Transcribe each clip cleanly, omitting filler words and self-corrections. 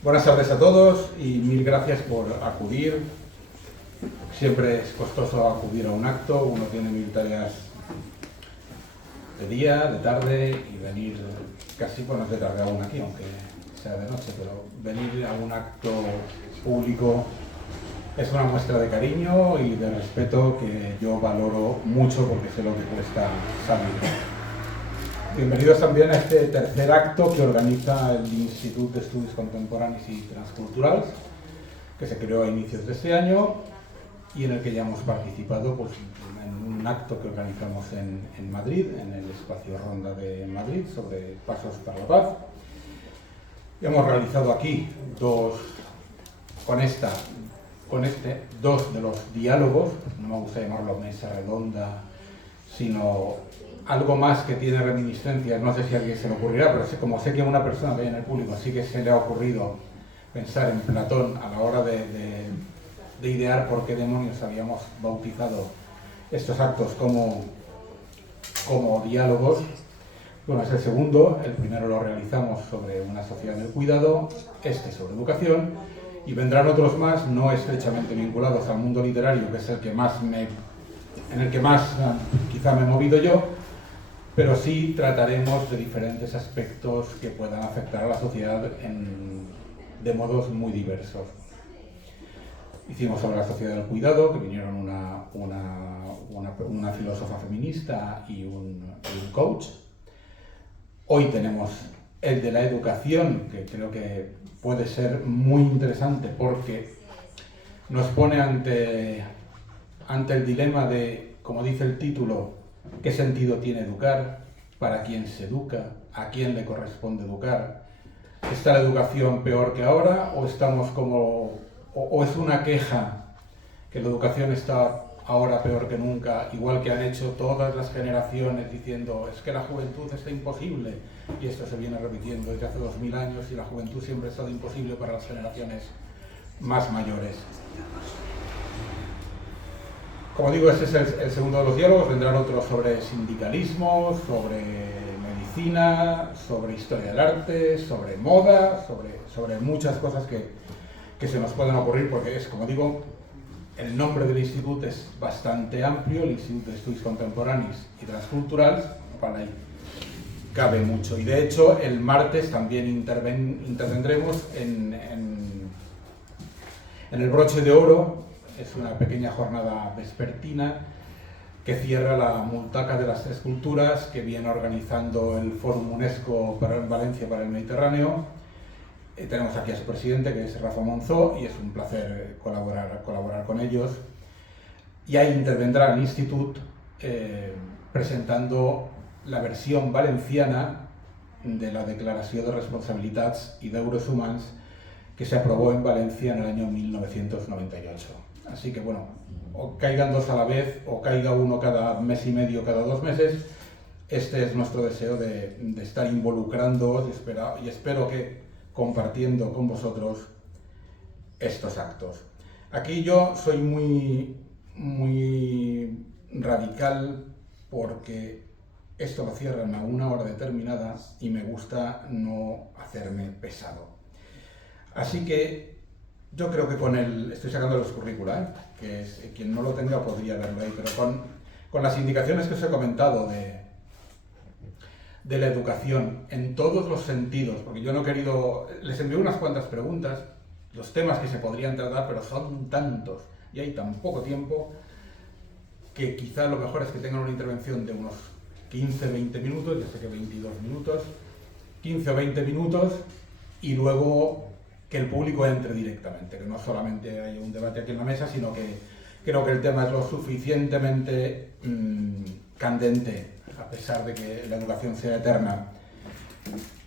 Buenas tardes a todos y mil gracias por acudir. Siempre es costoso acudir a un acto, uno tiene mil tareas de día, de tarde y venir casi, bueno, es de tarde aún aquí, aunque sea de noche, pero venir a un acto público es una muestra de cariño y de respeto que yo valoro mucho porque sé lo que cuesta salir. Bienvenidos también a este tercer acto que organiza el Instituto de Estudios Contemporáneos y Transculturals, que se creó a inicios de este año y en el que ya hemos participado pues, en un acto que organizamos en Madrid, en el espacio Ronda de Madrid, sobre Pasos para la Paz. Hemos realizado aquí dos de los diálogos, no me gusta llamarlo mesa redonda, sino algo más que tiene reminiscencias, no sé si a alguien se le ocurrirá, pero como sé que a una persona que hay en el público sí que se le ha ocurrido pensar en Platón a la hora de idear por qué demonios habíamos bautizado estos actos como diálogos. Bueno, es el segundo, el primero lo realizamos sobre una sociedad del cuidado, este sobre educación, y vendrán otros más, no estrechamente vinculados al mundo literario, que es el que en el que más quizá me he movido yo, pero sí trataremos de diferentes aspectos que puedan afectar a la sociedad de modos muy diversos. Hicimos sobre la sociedad del cuidado, que vinieron una filósofa feminista y un coach. Hoy tenemos el de la educación, que creo que puede ser muy interesante porque nos pone ante el dilema de, como dice el título, ¿qué sentido tiene educar? ¿Para quién se educa? ¿A quién le corresponde educar? ¿Está la educación peor que ahora o estamos o es una queja que la educación está ahora peor que nunca, igual que han hecho todas las generaciones diciendo es que la juventud está imposible, y esto se viene repitiendo desde hace 2000 años y la juventud siempre ha estado imposible para las generaciones más mayores? Como digo, este es el segundo de los diálogos, vendrán otros sobre sindicalismo, sobre medicina, sobre historia del arte, sobre moda, sobre muchas cosas que se nos pueden ocurrir, porque es, como digo, el nombre del instituto es bastante amplio, el Instituto de Estudios Contemporáneos y Transculturals, para ahí cabe mucho. Y de hecho, el martes también intervendremos en el Broche de Oro. Es una pequeña jornada vespertina que cierra la Multaca de las Tres Culturas que viene organizando el Fórum UNESCO en Valencia para el Mediterráneo. Tenemos aquí a su presidente, que es Rafa Monzó, y es un placer colaborar con ellos. Y ahí intervendrá el Instituto presentando la versión valenciana de la Declaració de Responsabilitats i Deures Humans que se aprobó en Valencia en el año 1998. Así que bueno, o caigan dos a la vez o caiga uno cada mes y medio, cada 2 meses, este es nuestro deseo de estar involucrándoos y espero que compartiendo con vosotros estos actos. Aquí yo soy muy radical porque esto lo cierran a una hora determinada y me gusta no hacerme pesado. Así que yo creo que estoy sacando los currícula, que es, quien no lo tenga podría verlo ahí, pero con las indicaciones que os he comentado de la educación en todos los sentidos, porque yo no he querido, les envié unas cuantas preguntas, los temas que se podrían tratar, pero son tantos y hay tan poco tiempo que quizá lo mejor es que tengan una intervención de unos 15-20 minutos, ya sé que 22 minutos, 15 o 20 minutos, y luego que el público entre directamente, que no solamente haya un debate aquí en la mesa, sino que creo que el tema es lo suficientemente candente, a pesar de que la educación sea eterna,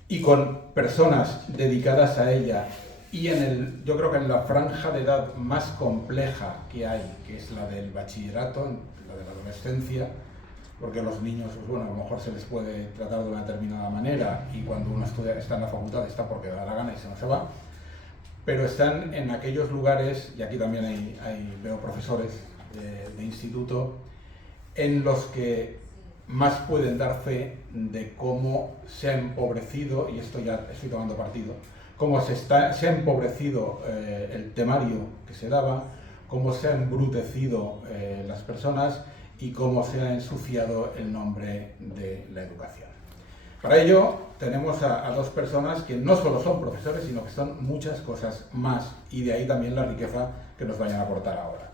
y con personas dedicadas a ella, y yo creo que en la franja de edad más compleja que hay, que es la del bachillerato, la de la adolescencia, porque a los niños, pues bueno, a lo mejor se les puede tratar de una determinada manera, y cuando uno está en la facultad está porque da la gana y se va, pero están en aquellos lugares, y aquí también veo profesores de instituto, en los que más pueden dar fe de cómo se ha empobrecido, y esto ya estoy tomando partido, cómo se ha empobrecido el temario que se daba, cómo se han embrutecido las personas y cómo se ha ensuciado el nombre de la educación. Para ello tenemos a dos personas que no solo son profesores, sino que son muchas cosas más, y de ahí también la riqueza que nos vayan a aportar ahora.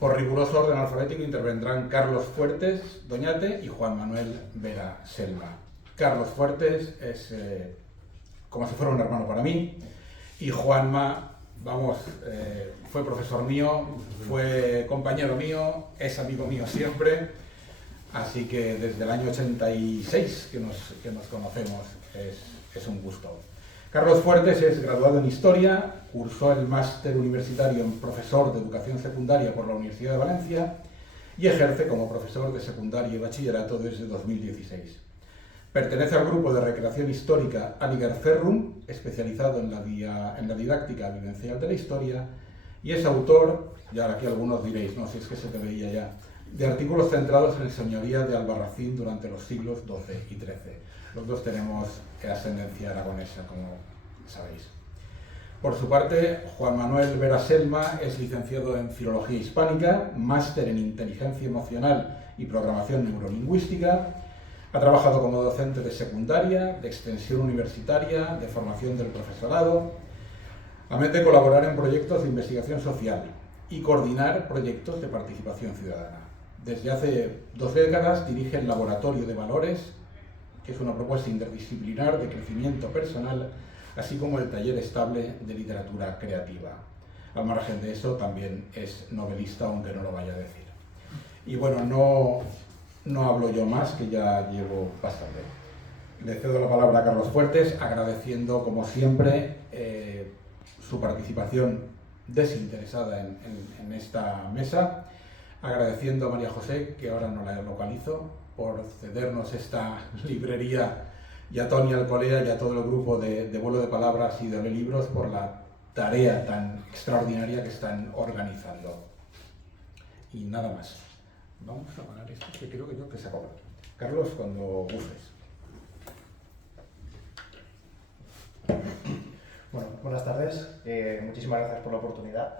Por riguroso orden alfabético intervendrán Carlos Fuertes Doñate y Juan Manuel Vera Selma. Carlos Fuertes es como si fuera un hermano para mí, y Juanma, fue profesor mío, fue compañero mío, es amigo mío siempre, así que desde el año 86 que nos conocemos, es un gusto. Carlos Fuertes es graduado en Historia, cursó el máster universitario en profesor de educación secundaria por la Universidad de Valencia y ejerce como profesor de secundaria y bachillerato desde 2016. Pertenece al grupo de recreación histórica Aliger Ferrum, especializado en la didáctica vivencial de la historia, y es autor, ya aquí algunos diréis, no, si es que se te veía ya, de artículos centrados en el señoría de Albarracín durante los siglos XII y XIII. Los dos tenemos ascendencia aragonesa, como sabéis. Por su parte, Juan Manuel Vera Selma es licenciado en Filología Hispánica, máster en Inteligencia Emocional y Programación Neurolingüística. Ha trabajado como docente de secundaria, de extensión universitaria, de formación del profesorado, además de colaborar en proyectos de investigación social y coordinar proyectos de participación ciudadana. Desde hace 2 décadas dirige el Laboratorio de Valores, que es una propuesta interdisciplinar de crecimiento personal, así como el Taller Estable de Literatura Creativa. Al margen de eso, también es novelista, aunque no lo vaya a decir. Y bueno, no hablo yo más, que ya llevo bastante. Le cedo la palabra a Carlos Fuertes, agradeciendo, como siempre, su participación desinteresada en esta mesa, agradeciendo a María José, que ahora no la localizo, por cedernos esta librería, y a Tony Alcolea y a todo el grupo de Vuelo de Palabras y de Libros por la tarea tan extraordinaria que están organizando. Y nada más. Vamos a parar esto, que creo que se acaba. Carlos, cuando gustes. Bueno, buenas tardes. Muchísimas gracias por la oportunidad.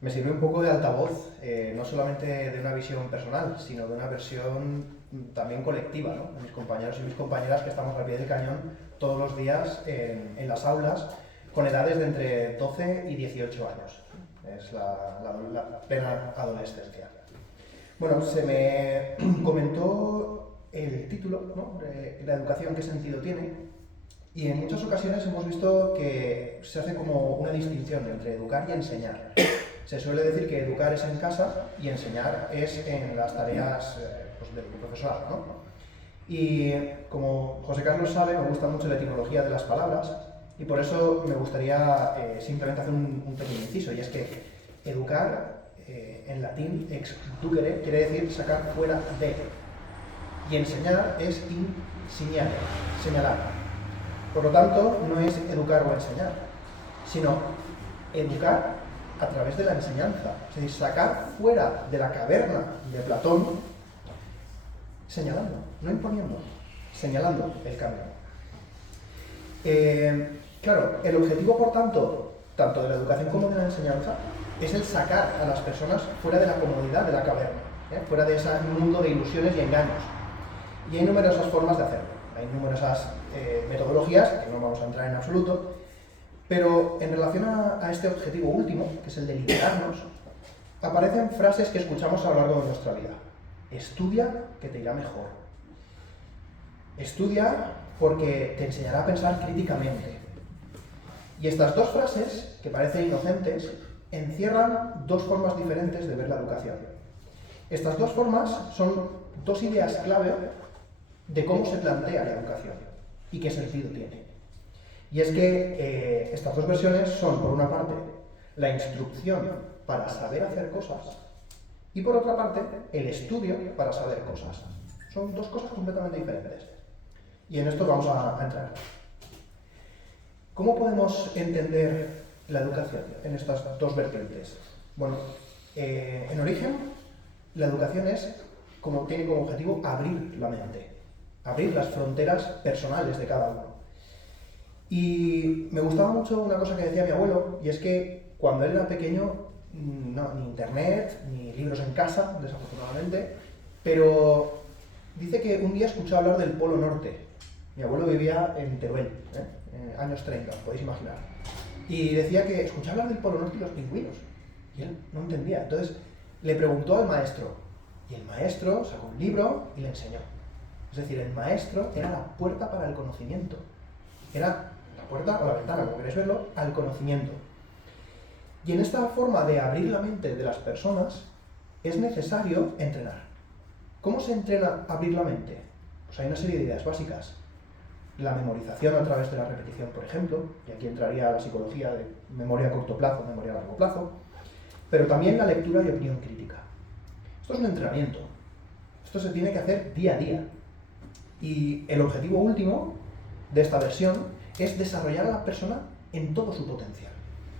Me sirve un poco de altavoz, no solamente de una visión personal, sino de una visión también colectiva, ¿no? De mis compañeros y mis compañeras que estamos al pie del cañón todos los días en las aulas, con edades de entre 12 y 18 años. Es la plena adolescencia. Bueno, se me comentó el título, ¿no? De la educación, qué sentido tiene, y en muchas ocasiones hemos visto que se hace como una distinción entre educar y enseñar. Se suele decir que educar es en casa y enseñar es en las tareas pues del profesorado, ¿no? Y como José Carlos sabe, me gusta mucho la etimología de las palabras y por eso me gustaría simplemente hacer un pequeño inciso, y es que educar en latín ex ducere quiere decir sacar fuera de, y enseñar es insignare, señalar. Por lo tanto, no es educar o enseñar, sino educar a través de la enseñanza, es decir, sacar fuera de la caverna de Platón, señalando, no imponiendo, señalando el camino. Claro, el objetivo, por tanto, tanto de la educación como de la enseñanza, es el sacar a las personas fuera de la comodidad de la caverna, fuera de ese mundo de ilusiones y engaños. Y hay numerosas formas de hacerlo, hay numerosas metodologías, que no vamos a entrar en absoluto, pero en relación a este objetivo último, que es el de liberarnos, aparecen frases que escuchamos a lo largo de nuestra vida. Estudia, que te irá mejor. Estudia porque te enseñará a pensar críticamente. Y estas dos frases, que parecen inocentes, encierran dos formas diferentes de ver la educación. Estas dos formas son dos ideas clave de cómo se plantea la educación y qué sentido tiene. Y es que estas dos versiones son, por una parte, la instrucción para saber hacer cosas y, por otra parte, el estudio para saber cosas. Son dos cosas completamente diferentes. Y en esto vamos a entrar. ¿Cómo podemos entender la educación en estas dos vertientes? Bueno, en origen, la educación tiene como objetivo abrir la mente, abrir las fronteras personales de cada uno. Y me gustaba mucho una cosa que decía mi abuelo, y es que cuando él era pequeño, no, ni internet, ni libros en casa, desafortunadamente, pero dice que un día escuchó hablar del Polo Norte. Mi abuelo vivía en Teruel, en años 30, os podéis imaginar. Y decía que escuchó hablar del Polo Norte y los pingüinos. Y él no entendía. Entonces le preguntó al maestro. Y el maestro sacó un libro y le enseñó. Es decir, el maestro era la puerta para el conocimiento. Era la puerta o la ventana, como queréis verlo, al conocimiento. Y en esta forma de abrir la mente de las personas es necesario entrenar. ¿Cómo se entrena a abrir la mente? Pues hay una serie de ideas básicas. La memorización a través de la repetición, por ejemplo, y aquí entraría la psicología de memoria a corto plazo, memoria a largo plazo, pero también la lectura y opinión crítica. Esto es un entrenamiento. Esto se tiene que hacer día a día. Y el objetivo último de esta versión es desarrollar a la persona en todo su potencial.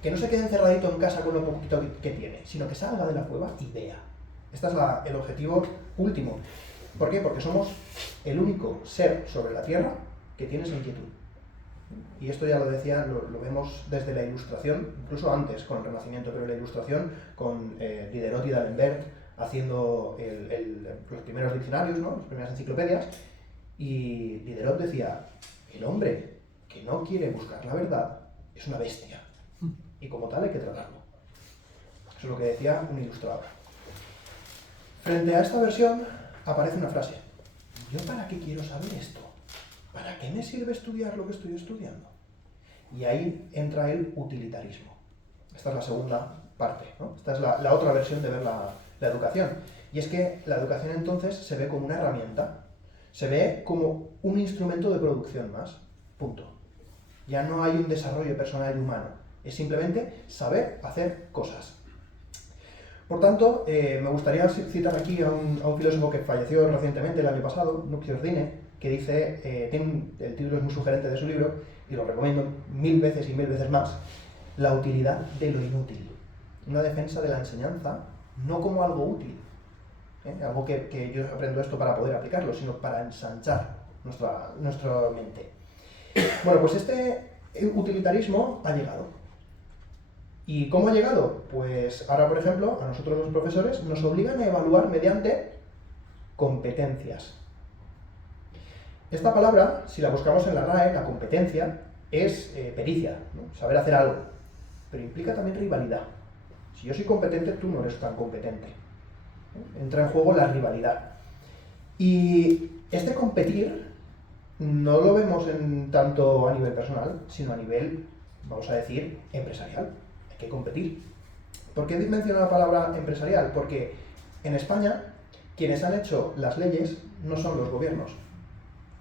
Que no se quede encerradito en casa con lo poquito que tiene, sino que salga de la cueva y vea. Este es el objetivo último. ¿Por qué? Porque somos el único ser sobre la Tierra que tiene esa inquietud. Y esto ya lo decía, lo vemos desde la Ilustración, incluso antes con el Renacimiento, pero la Ilustración con Diderot y D'Alembert haciendo los primeros diccionarios, ¿no? Las primeras enciclopedias, y Diderot decía, el hombre que no quiere buscar la verdad es una bestia, y como tal hay que tratarlo. Eso es lo que decía un ilustrador. Frente a esta versión aparece una frase, ¿yo para qué quiero saber esto? ¿Para qué me sirve estudiar lo que estoy estudiando? Y ahí entra el utilitarismo. Esta es la segunda parte, ¿no? Esta es la otra versión de ver la educación. Y es que la educación entonces se ve como una herramienta, se ve como un instrumento de producción más, punto. Ya no hay un desarrollo personal y humano, es simplemente saber hacer cosas. Por tanto, me gustaría citar aquí a un filósofo que falleció recientemente, el año pasado, Nuccio Ordine, que dice, el título es muy sugerente de su libro, y lo recomiendo 1000 veces y 1000 veces más, la utilidad de lo inútil. Una defensa de la enseñanza, no como algo útil, algo que yo aprendo esto para poder aplicarlo, sino para ensanchar nuestra mente. Bueno, pues este utilitarismo ha llegado. ¿Y cómo ha llegado? Pues ahora, por ejemplo, a nosotros los profesores nos obligan a evaluar mediante competencias. Esta palabra, si la buscamos en la RAE, la competencia, es pericia, ¿no? Saber hacer algo, pero implica también rivalidad. Si yo soy competente, tú no eres tan competente. Entra en juego la rivalidad. Y este competir no lo vemos tanto a nivel personal, sino a nivel, vamos a decir, empresarial. Hay que competir. ¿Por qué menciono la palabra empresarial? Porque en España, quienes han hecho las leyes no son los gobiernos.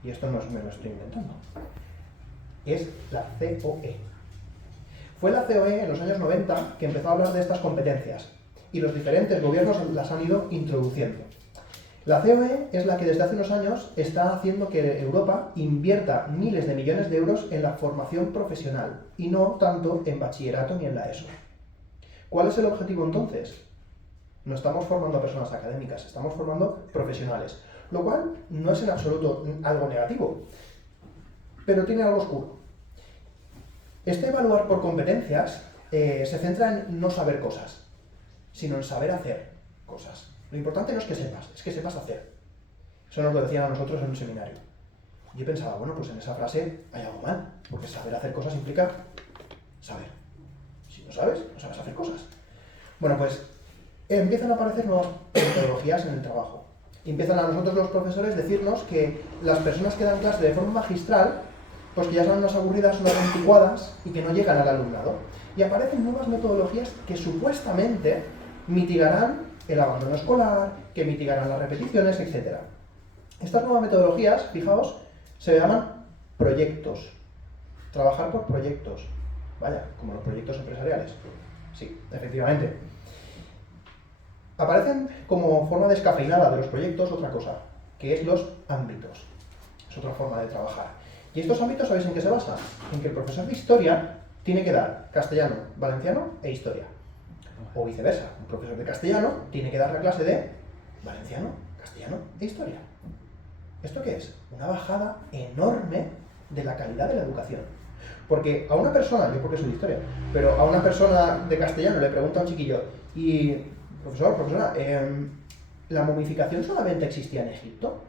Y esto no me lo estoy inventando. Es la COE. Fue la COE en los años 90 que empezó a hablar de estas competencias. Y los diferentes gobiernos las han ido introduciendo. La COE es la que desde hace unos años está haciendo que Europa invierta miles de millones de euros en la formación profesional y no tanto en bachillerato ni en la ESO. ¿Cuál es el objetivo entonces? No estamos formando a personas académicas, estamos formando profesionales, lo cual no es en absoluto algo negativo, pero tiene algo oscuro. Este evaluar por competencias se centra en no saber cosas, sino en saber hacer cosas. Lo importante no es que sepas hacer. Eso nos lo decían a nosotros en un seminario. Yo pensaba, bueno, pues en esa frase hay algo mal, porque saber hacer cosas implica saber. Si no sabes hacer cosas. Bueno, pues empiezan a aparecer nuevas metodologías en el trabajo. Empiezan a nosotros los profesores decirnos que las personas que dan clase de forma magistral, pues que ya son unas aburridas, unas anticuadas y que no llegan al alumnado. Y aparecen nuevas metodologías que supuestamente mitigarán el abandono escolar, que mitigarán las repeticiones, etc. Estas nuevas metodologías, fijaos, se llaman proyectos. Trabajar por proyectos. Vaya, como los proyectos empresariales. Sí, efectivamente. Aparecen como forma descafeinada de los proyectos otra cosa, que es los ámbitos. Es otra forma de trabajar. Y estos ámbitos, ¿sabéis en qué se basan? En que el profesor de historia tiene que dar castellano, valenciano e historia. O viceversa, un profesor de castellano tiene que dar la clase de valenciano, castellano e historia. ¿Esto qué es? Una bajada enorme de la calidad de la educación. Porque a una persona, yo porque soy de historia, pero a una persona de castellano le pregunta a un chiquillo, y profesora, ¿la momificación solamente existía en Egipto?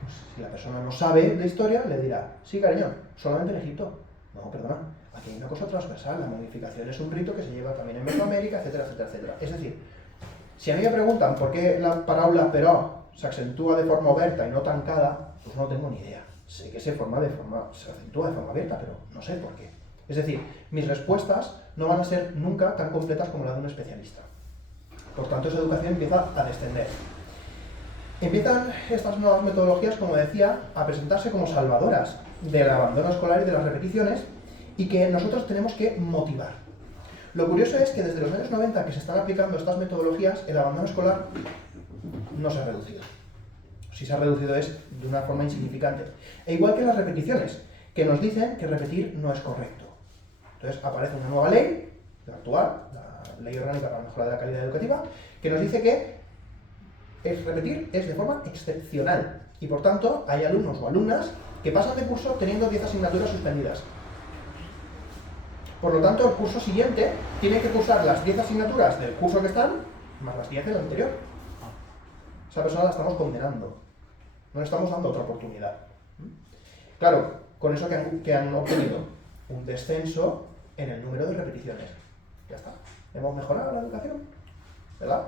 Pues si la persona no sabe de historia, le dirá, sí cariño, solamente en Egipto. No, perdona, aquí hay una cosa transversal, la momificación es un rito que se lleva también en Mesoamérica, etcétera, etcétera, etcétera. Es decir, si a mí me preguntan por qué la paraula però se acentúa de forma oberta y no tancada, pues no tengo ni idea. Sé que se acentúa de forma abierta, pero no sé por qué. Es decir, mis respuestas no van a ser nunca tan completas como la de un especialista. Por tanto, esa educación empieza a descender. Empiezan estas nuevas metodologías, como decía, a presentarse como salvadoras del abandono escolar y de las repeticiones, y que nosotros tenemos que motivar. Lo curioso es que desde los años 90 que se están aplicando estas metodologías, el abandono escolar no se ha reducido. Si se ha reducido es de una forma insignificante. E igual que las repeticiones, que nos dicen que repetir no es correcto. Entonces aparece una nueva ley, la actual, la Ley Orgánica para la Mejora de la Calidad Educativa, que nos dice que repetir es de forma excepcional. Y por tanto, hay alumnos o alumnas que pasan de curso teniendo 10 asignaturas suspendidas. Por lo tanto, el curso siguiente tiene que cursar las 10 asignaturas del curso que están, más las 10 del anterior. Esa persona la estamos condenando. No le estamos dando otra oportunidad. Claro, con eso que han obtenido un descenso en el número de repeticiones. Ya está. Hemos mejorado la educación, ¿verdad?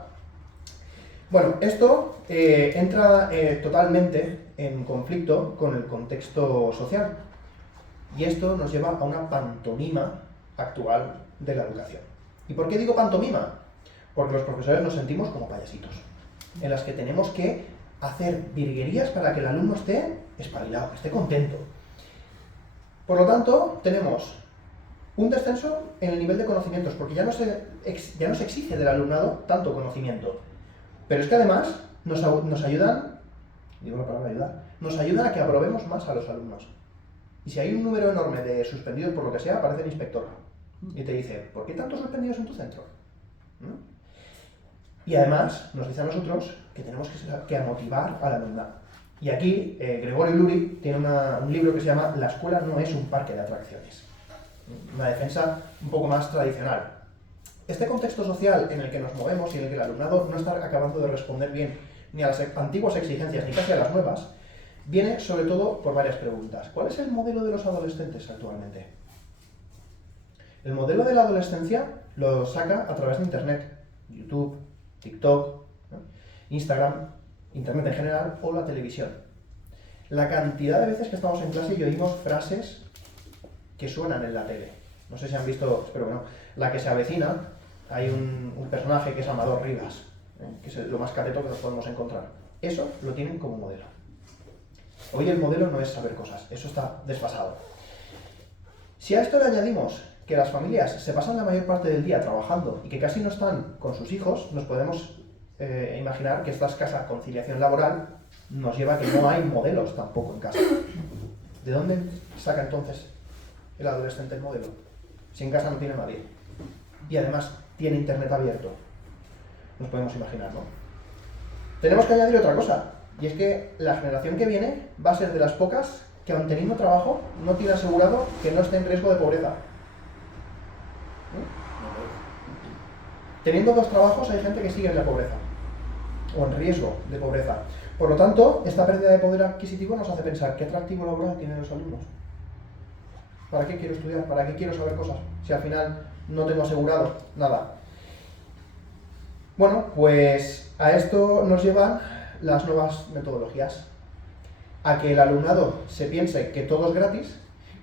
Bueno, esto entra totalmente en conflicto con el contexto social. Y esto nos lleva a una pantomima actual de la educación. ¿Y por qué digo pantomima? Porque los profesores nos sentimos como payasitos, en las que tenemos que hacer virguerías para que el alumno esté espabilado, esté contento. Por lo tanto, tenemos un descenso en el nivel de conocimientos, porque ya no se exige del alumnado tanto conocimiento. Pero es que además nos ayudan, digo la palabra ayudar, nos ayudan a que aprobemos más a los alumnos. Y si hay un número enorme de suspendidos por lo que sea, aparece el inspector y te dice, ¿por qué tantos suspendidos en tu centro? ¿No? Y además nos dice a nosotros que tenemos que motivar al alumnado. Y aquí Gregorio Luri tiene un libro que se llama La escuela no es un parque de atracciones. Una defensa un poco más tradicional. Este contexto social en el que nos movemos y en el que el alumnado no está acabando de responder bien ni a las antiguas exigencias ni casi a las nuevas, viene sobre todo por varias preguntas. ¿Cuál es el modelo de los adolescentes actualmente? El modelo de la adolescencia lo saca a través de Internet, YouTube, TikTok, ¿no? Instagram, Internet en general o la televisión. La cantidad de veces que estamos en clase y oímos frases que suenan en la tele. No sé si han visto, espero que no, La que se avecina. Hay un personaje que es Amador Rivas, que es lo más cateto que nos podemos encontrar. Eso lo tienen como modelo. Hoy el modelo no es saber cosas, eso está desfasado. Si a esto le añadimos que las familias se pasan la mayor parte del día trabajando y que casi no están con sus hijos, nos podemos imaginar que esta escasa conciliación laboral nos lleva a que no hay modelos tampoco en casa. ¿De dónde saca entonces el adolescente el modelo? Si en casa no tiene nadie. Y además tiene internet abierto. Nos podemos imaginar, ¿no? Tenemos que añadir otra cosa. Y es que la generación que viene va a ser de las pocas que, aun teniendo trabajo, no tiene asegurado que no esté en riesgo de pobreza. Teniendo 2 trabajos hay gente que sigue en la pobreza o en riesgo de pobreza. Por lo tanto, esta pérdida de poder adquisitivo nos hace pensar qué atractivo laboral tienen los alumnos. ¿Para qué quiero estudiar? ¿Para qué quiero saber cosas? Si al final no tengo asegurado nada. Bueno, pues a esto nos llevan las nuevas metodologías. A que el alumnado se piense que todo es gratis,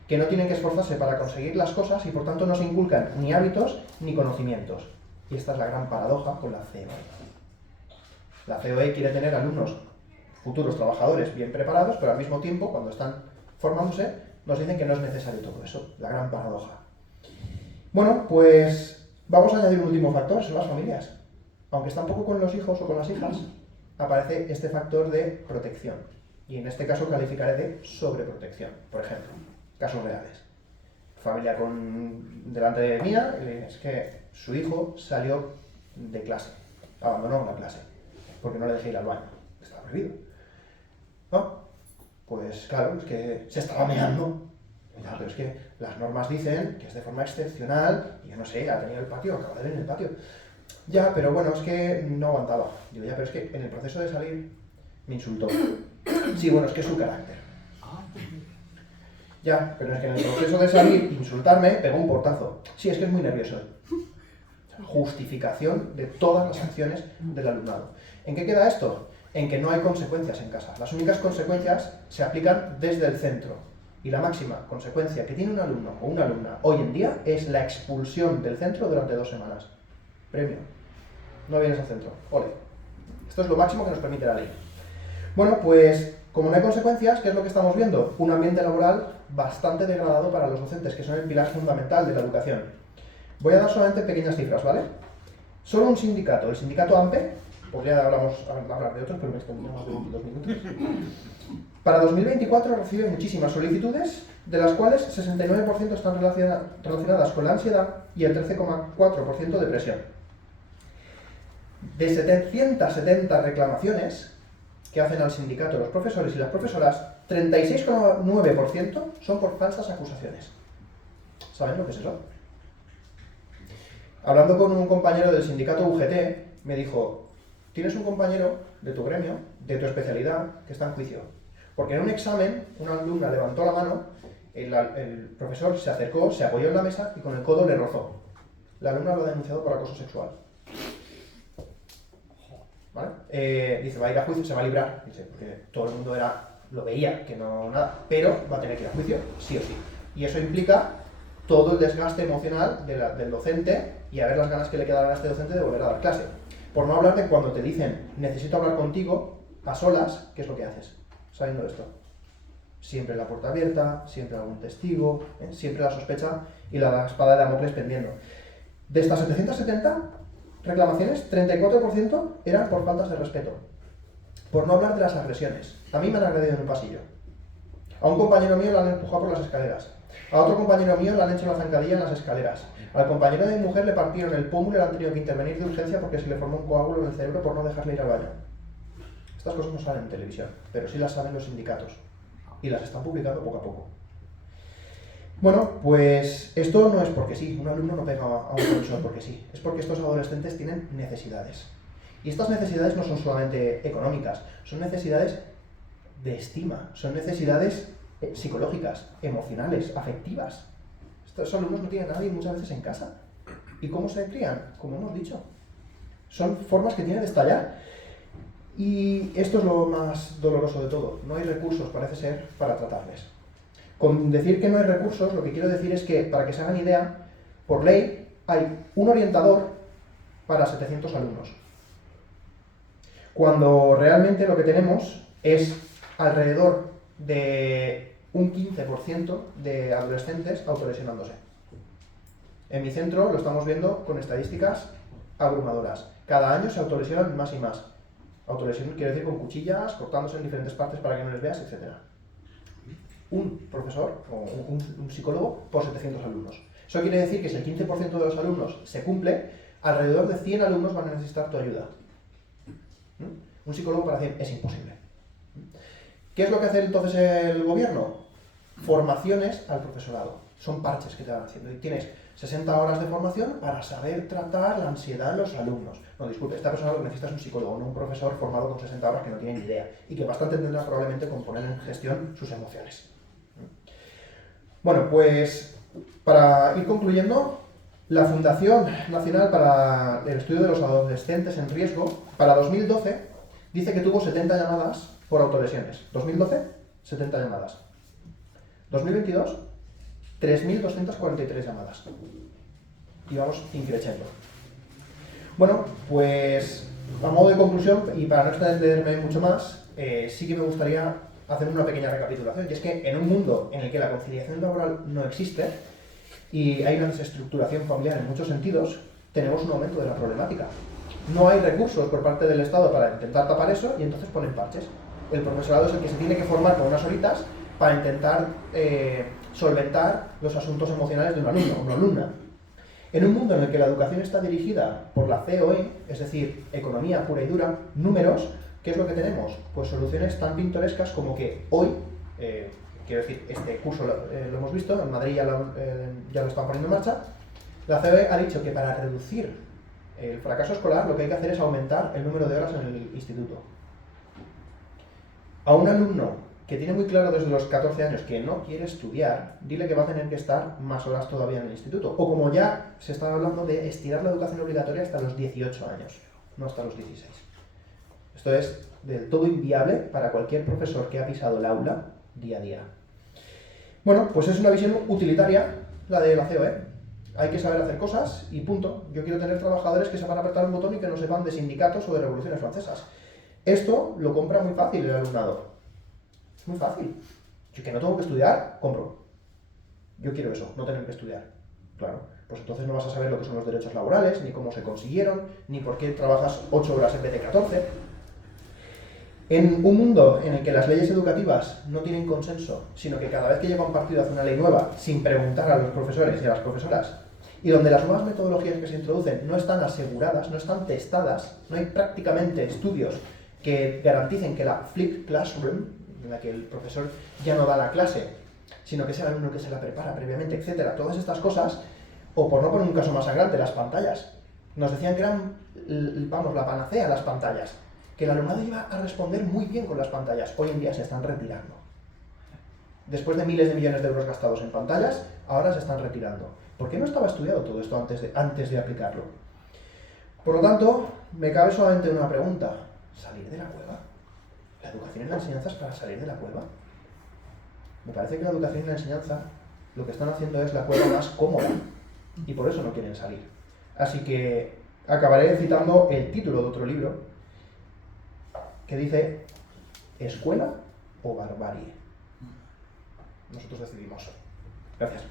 que no tienen que esforzarse para conseguir las cosas y por tanto no se inculcan ni hábitos ni conocimientos. Y esta es la gran paradoja con la COE. La COE quiere tener alumnos, futuros trabajadores bien preparados, pero al mismo tiempo, cuando están formándose, nos dicen que no es necesario todo eso. La gran paradoja. Bueno, pues vamos a añadir un último factor, son las familias. Aunque está un poco con los hijos o con las hijas, aparece este factor de protección. Y en este caso calificaré de sobreprotección. Por ejemplo, casos reales. Familia delante de mía, es que su hijo salió de clase, abandonó la clase, porque no le dejé ir al baño, estaba prohibido. ¿No? Pues claro, es que se estaba meando. Ya, pero es que las normas dicen que es de forma excepcional, y yo no sé, ha tenido el patio, acaba de ver en el patio. Ya, pero bueno, es que no aguantaba. Digo, ya, pero es que en el proceso de salir me insultó. Sí, bueno, es que es su carácter. Ya, pero es que en el proceso de salir, insultarme, pegó un portazo. Sí, es que es muy nervioso. Justificación de todas las acciones del alumnado. ¿En qué queda esto? En que no hay consecuencias en casa. Las únicas consecuencias se aplican desde el centro. Y la máxima consecuencia que tiene un alumno o una alumna hoy en día es la expulsión del centro durante 2 semanas. Premio. No vienes al centro. Ole. Esto es lo máximo que nos permite la ley. Bueno, pues como no hay consecuencias, ¿qué es lo que estamos viendo? Un ambiente laboral bastante degradado para los docentes, que son el pilar fundamental de la educación. Voy a dar solamente pequeñas cifras, ¿vale? Solo un sindicato, el sindicato AMPE, podría hablar de otros, pero me extendí más de 22 minutos. Para 2024 recibe muchísimas solicitudes, de las cuales 69% están relacionadas con la ansiedad y el 13,4% depresión. De 770 reclamaciones que hacen al sindicato los profesores y las profesoras, 36,9% son por falsas acusaciones. ¿Saben lo que es eso? Hablando con un compañero del sindicato UGT, me dijo, tienes un compañero de tu gremio, de tu especialidad, que está en juicio. Porque en un examen, una alumna levantó la mano, el profesor se acercó, se apoyó en la mesa y con el codo le rozó. La alumna lo ha denunciado por acoso sexual. ¿Vale? Dice, va a ir a juicio, se va a librar. Dice, porque todo el mundo lo veía, que no nada, pero va a tener que ir a juicio, sí o sí. Y eso implica todo el desgaste emocional del docente y a ver las ganas que le quedarán a este docente de volver a dar clase. Por no hablar de cuando te dicen, necesito hablar contigo, a solas, ¿qué es lo que haces? Sabiendo esto. Siempre la puerta abierta, siempre algún testigo, siempre la sospecha y la espada de Damocles pendiendo. De estas 770 reclamaciones, 34% eran por faltas de respeto. Por no hablar de las agresiones. A mí me han agredido en un pasillo. A un compañero mío lo han empujado por las escaleras. A otro compañero mío le han hecho la zancadilla en las escaleras. Al compañero de mi mujer le partieron el pómulo y le han tenido que intervenir de urgencia porque se le formó un coágulo en el cerebro por no dejarle ir al baño. Estas cosas no salen en televisión, pero sí las saben los sindicatos. Y las están publicando poco a poco. Bueno, pues esto no es porque sí, un alumno no pega a un profesor porque sí, es porque estos adolescentes tienen necesidades. Y estas necesidades no son solamente económicas, son necesidades de estima, son necesidades psicológicas, emocionales, afectivas. Estos alumnos no tienen a nadie muchas veces en casa. ¿Y cómo se crían? Como hemos dicho. Son formas que tienen de estallar. Y esto es lo más doloroso de todo. No hay recursos, parece ser, para tratarles. Con decir que no hay recursos, lo que quiero decir es que, para que se hagan idea, por ley hay un orientador para 700 alumnos. Cuando realmente lo que tenemos es alrededor de un 15% de adolescentes autolesionándose. En mi centro lo estamos viendo con estadísticas abrumadoras. Cada año se autolesionan más y más. Autolesión quiere decir con cuchillas, cortándose en diferentes partes para que no les veas, etc. Un profesor o un psicólogo por 700 alumnos. Eso quiere decir que si el 15% de los alumnos se cumple, alrededor de 100 alumnos van a necesitar tu ayuda. Un psicólogo para 100 es imposible. ¿Qué es lo que hace entonces el gobierno? Formaciones al profesorado. Son parches que te van haciendo. Y tienes 60 horas de formación para saber tratar la ansiedad en los alumnos. No, disculpe, esta persona lo que necesita es un psicólogo, no un profesor formado con 60 horas que no tiene ni idea y que bastante tendrá probablemente con poner en gestión sus emociones. Bueno, pues para ir concluyendo, la Fundación Nacional para el Estudio de los Adolescentes en Riesgo, para 2012, dice que tuvo 70 llamadas por autolesiones. 2012, 70 llamadas. 2022, 3.243 llamadas. Y vamos increciendo. Bueno, pues a modo de conclusión, y para no extenderme mucho más, sí que me gustaría hacer una pequeña recapitulación. Y es que en un mundo en el que la conciliación laboral no existe y hay una desestructuración familiar en muchos sentidos, tenemos un aumento de la problemática. No hay recursos por parte del Estado para intentar tapar eso y entonces ponen parches. El profesorado es el que se tiene que formar con unas horitas para intentar solventar los asuntos emocionales de un alumno o una alumna. En un mundo en el que la educación está dirigida por la COE, es decir, economía pura y dura, números, ¿qué es lo que tenemos? Pues soluciones tan pintorescas como que hoy, Quiero decir, este curso lo hemos visto, en Madrid ya lo están poniendo en marcha. La COE ha dicho que para reducir el fracaso escolar lo que hay que hacer es aumentar el número de horas en el instituto. A un alumno que tiene muy claro desde los 14 años que no quiere estudiar, dile que va a tener que estar más horas todavía en el instituto. O como ya se está hablando de estirar la educación obligatoria hasta los 18 años, no hasta los 16. Esto es del todo inviable para cualquier profesor que ha pisado el aula día a día. Bueno, pues es una visión utilitaria la de la COE. Hay que saber hacer cosas y punto. Yo quiero tener trabajadores que sepan apretar un botón y que no sepan de sindicatos o de revoluciones francesas. Esto lo compra muy fácil el alumnado. Es muy fácil. Yo que no tengo que estudiar, compro. Yo quiero eso, no tener que estudiar. Claro, pues entonces no vas a saber lo que son los derechos laborales, ni cómo se consiguieron, ni por qué trabajas 8 horas en vez de 14. En un mundo en el que las leyes educativas no tienen consenso, sino que cada vez que llega un partido hace una ley nueva sin preguntar a los profesores y a las profesoras, y donde las nuevas metodologías que se introducen no están aseguradas, no están testadas, no hay prácticamente estudios que garanticen que la flipped classroom, en la que el profesor ya no da la clase, sino que es el alumno que se la prepara previamente, etcétera. Todas estas cosas, o por no poner un caso más sangrante, las pantallas. Nos decían que eran, vamos, la panacea las pantallas, que el alumnado iba a responder muy bien con las pantallas. Hoy en día se están retirando. Después de miles de millones de euros gastados en pantallas, ahora se están retirando. ¿Por qué no estaba estudiado todo esto antes de aplicarlo? Por lo tanto, me cabe solamente una pregunta. ¿Salir de la cueva? ¿La educación y la enseñanza es para salir de la cueva? Me parece que la educación y la enseñanza lo que están haciendo es la cueva más cómoda y por eso no quieren salir. Así que acabaré citando el título de otro libro que dice ¿Escuela o barbarie? Nosotros decidimos. Gracias.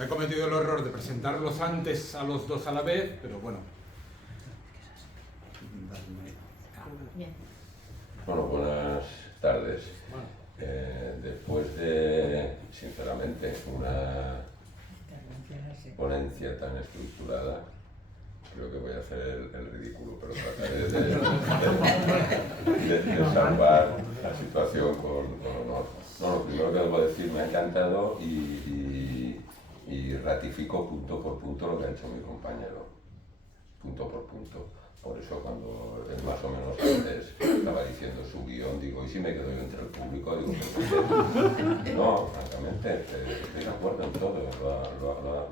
He cometido el error de presentarlos antes a los dos a la vez, pero bueno. Bueno, buenas tardes. Después de, sinceramente, una ponencia tan estructurada, creo que voy a hacer el ridículo, pero trataré de salvar la situación con honor. No, lo primero que debo decir, me ha encantado y ratifico punto por punto lo que ha hecho mi compañero, punto por punto. Por eso cuando él más o menos antes estaba diciendo su guión, digo, ¿y si me quedo yo entre el público? Digo, no, francamente, estoy de acuerdo en todo,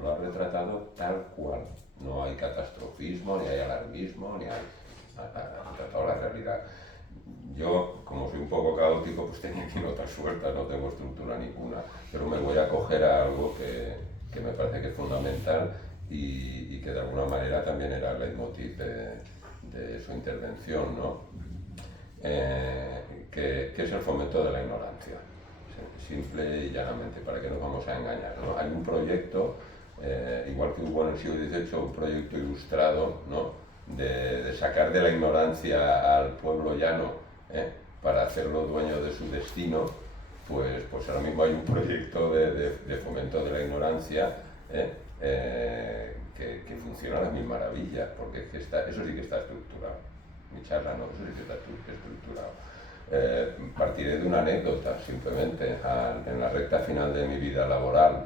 lo ha retratado tal cual. No hay catastrofismo, ni hay alarmismo, ni hay... Ha tratado la realidad. Yo, como soy un poco caótico, pues tenía aquí notas sueltas, no tengo estructura ninguna, pero me voy a coger a algo que me parece que es fundamental y que de alguna manera también era el leitmotiv de su intervención, ¿no? Que es el fomento de la ignorancia, simple y llanamente, para que nos vamos a engañar, ¿no? Hay un proyecto, igual que hubo en el siglo XVIII, un proyecto ilustrado, ¿no? de sacar de la ignorancia al pueblo llano, para hacerlo dueño de su destino, pues ahora mismo hay un proyecto de fomento de la ignorancia, que funciona a las mil maravillas, porque es que eso sí que está estructurado. Mi charla no, eso sí que está estructurado. Partiré de una anécdota, simplemente. En la recta final de mi vida laboral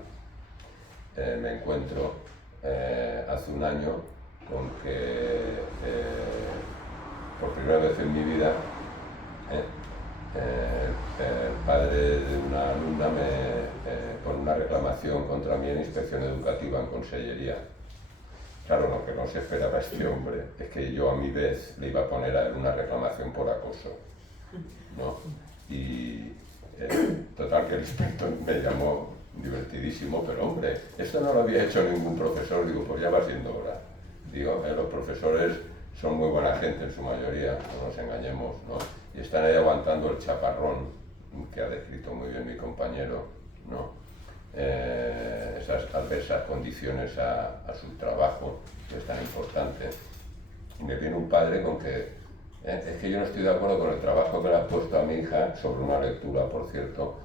me encuentro hace un año con que por primera vez en mi vida el padre de una alumna con una reclamación contra mí en inspección educativa en consellería. Claro, lo que no se esperaba este hombre es que yo a mi vez le iba a poner a él una reclamación por acoso, ¿no? Y total que el inspector me llamó divertidísimo, pero hombre, esto no lo había hecho ningún profesor. Digo, pues ya va siendo hora. Digo, los profesores son muy buena gente en su mayoría, no nos engañemos, ¿no? Y están ahí aguantando el chaparrón que ha descrito muy bien mi compañero, ¿no? Esas adversas condiciones a su trabajo, que es tan importante. Y me viene un padre con que es que yo no estoy de acuerdo con el trabajo que le ha puesto a mi hija, sobre una lectura, por cierto,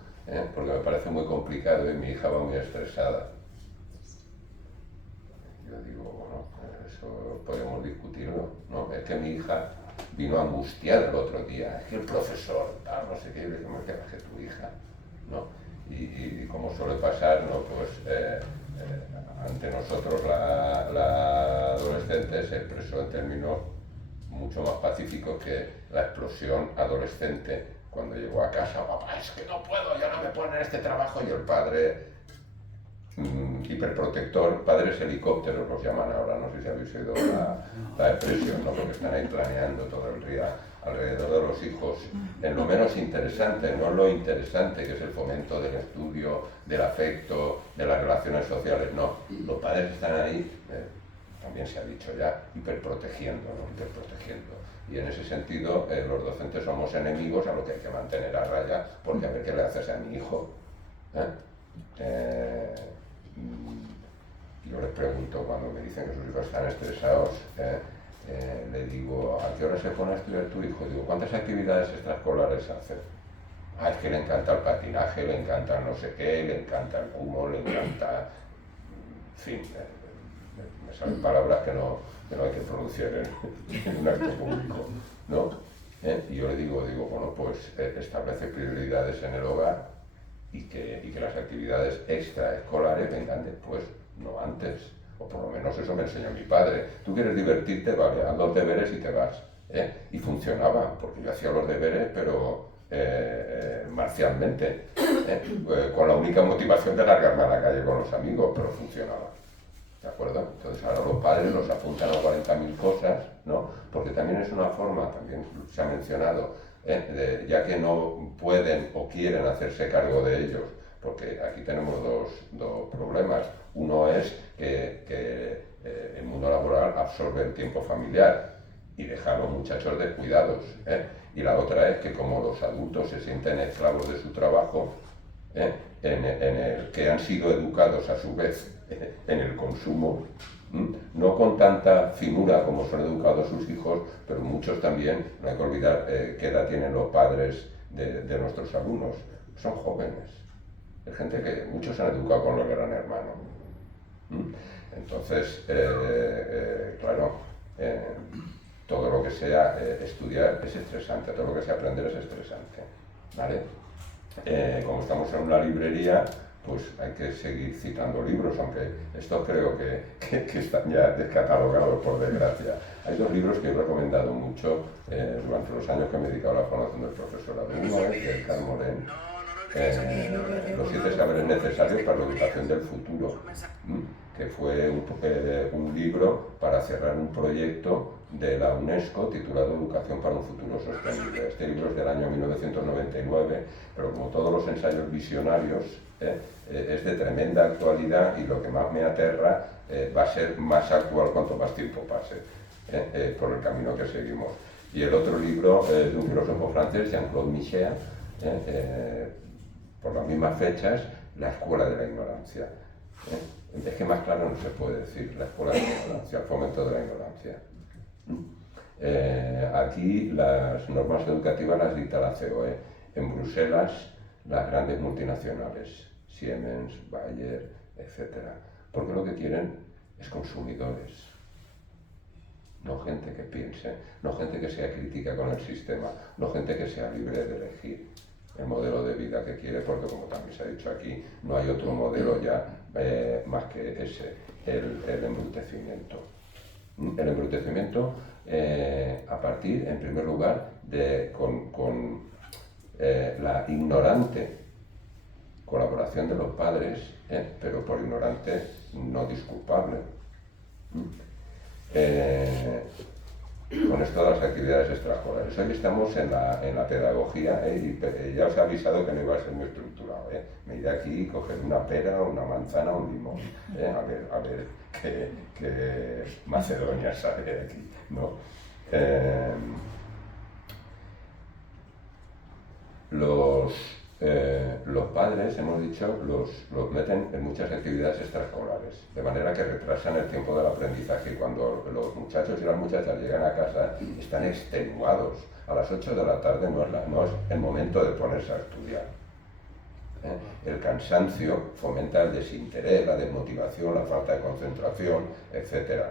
porque me parece muy complicado y mi hija va muy estresada. yo digo, bueno, eso podemos discutirlo, ¿no? Es que mi hija vino angustiada el otro día, es que el profesor, tal, no sé qué, y digo, ¿qué hace tu hija? ¿No? Y como suele pasar, ¿no? Pues ante nosotros la adolescente se expresó en términos mucho más pacíficos que la explosión adolescente cuando llegó a casa. Papá, es que no puedo, ya no me ponen este trabajo. Y el padre hiperprotector, padres helicópteros los llaman ahora, no sé si habéis oído la expresión, ¿no? Porque están ahí planeando todo el día alrededor de los hijos en lo menos interesante, no lo interesante que es el fomento del estudio, del afecto, de las relaciones sociales, no. Los padres están ahí, también se ha dicho ya, hiperprotegiendo, ¿no? Hiperprotegiendo. Y en ese sentido, los docentes somos enemigos a lo que hay que mantener a raya, porque a ver qué le haces a mi hijo. Yo les pregunto cuando me dicen que sus hijos están estresados, le digo, ¿a qué hora se pone a estudiar tu hijo? Digo, ¿cuántas actividades extraescolares hace? Ah, es que le encanta el patinaje, le encanta no sé qué, le encanta el humo, le encanta... En fin, me salen palabras que no hay que pronunciar en un acto público, ¿no? Y yo le digo, bueno, pues establece prioridades en el hogar y que las actividades extraescolares vengan después, no antes. O por lo menos eso me enseñó mi padre. Tú quieres divertirte, vale, haz los deberes y te vas. Y funcionaba, porque yo hacía los deberes, pero marcialmente, con la única motivación de largarme a la calle con los amigos, pero funcionaba. ¿De acuerdo? Entonces ahora los padres los apuntan a 40.000 cosas, ¿no? Porque también es una forma, también se ha mencionado, ya que no pueden o quieren hacerse cargo de ellos, porque aquí tenemos dos problemas. Uno es que el mundo laboral absorbe el tiempo familiar y deja a los muchachos descuidados, y la otra es que como los adultos se sienten esclavos de su trabajo, en el que han sido educados a su vez en el consumo, no con tanta finura como son educados sus hijos, pero muchos también, no hay que olvidar qué edad tienen los padres de nuestros alumnos, son jóvenes, hay gente que muchos se han educado con los Gran Hermano. Entonces, claro, todo lo que sea estudiar es estresante, todo lo que sea aprender es estresante, ¿vale? Como estamos en una librería, pues hay que seguir citando libros, aunque estos creo que están ya descatalogados, por desgracia. Hay dos libros que he recomendado mucho durante los años que me he dedicado a la formación del profesorado. Uno es de Carl Moren, Los 7 saberes necesarios para la educación del futuro, que fue un libro para cerrar un proyecto de la UNESCO titulado Educación para un futuro sostenible. Este libro es del año 1999, pero como todos los ensayos visionarios, es de tremenda actualidad, y lo que más me aterra va a ser más actual cuanto más tiempo pase, por el camino que seguimos. Y el otro libro es de un filósofo francés, Jean-Claude Michéa, por las mismas fechas, La escuela de la ignorancia. Es que más claro no se puede decir, la escuela de la ignorancia, el fomento de la ignorancia. Aquí las normas educativas las dicta la COE. En Bruselas, las grandes multinacionales, Siemens, Bayer, etc. Porque lo que quieren es consumidores, no gente que piense, no gente que sea crítica con el sistema, no gente que sea libre de elegir el modelo de vida que quiere, porque como también se ha dicho aquí, no hay otro modelo ya más que ese, el embrutecimiento. El embrutecimiento a partir, en primer lugar, con la ignorante colaboración de los padres, pero por ignorante no disculpable. Con esto de las actividades extraescolares. Hoy estamos en la pedagogía, y ya os he avisado que no iba a ser muy estructurado. Me iré aquí, coger una pera, una manzana, un limón, a ver qué Macedonia sale de aquí, ¿no? Los padres, hemos dicho, los meten en muchas actividades extraescolares, de manera que retrasan el tiempo del aprendizaje, y cuando los muchachos y las muchachas llegan a casa están extenuados. A las 8 de la tarde no es el momento de ponerse a estudiar. El cansancio fomenta el desinterés, la desmotivación, la falta de concentración, etc.